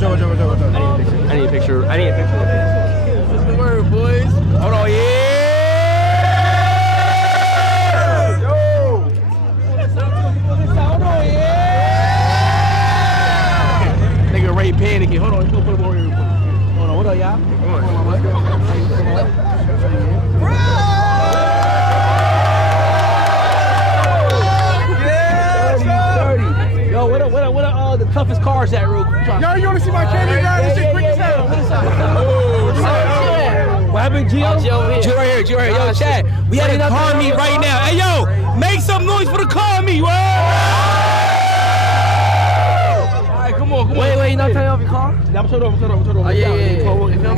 I need a picture. What's the word, boys? Hold on, yeah. Yo. Hold on, yeah. Nigga Ray panicking. Hold on, he's gonna put him over here. Hold on, what up, y'all? Come on, let's go. Yo, what up, the toughest cars at, real quick? Yo, you wanna see my candy guy? This shit quick as hell. What happened, Gio? Gio right here. Yo, Chad, we had a car meet right now. Hey, yo, make some noise for the car meet. Whoa! All right, come on. Wait, you not turning off your car? Yeah, I'm turning over. Oh, yeah.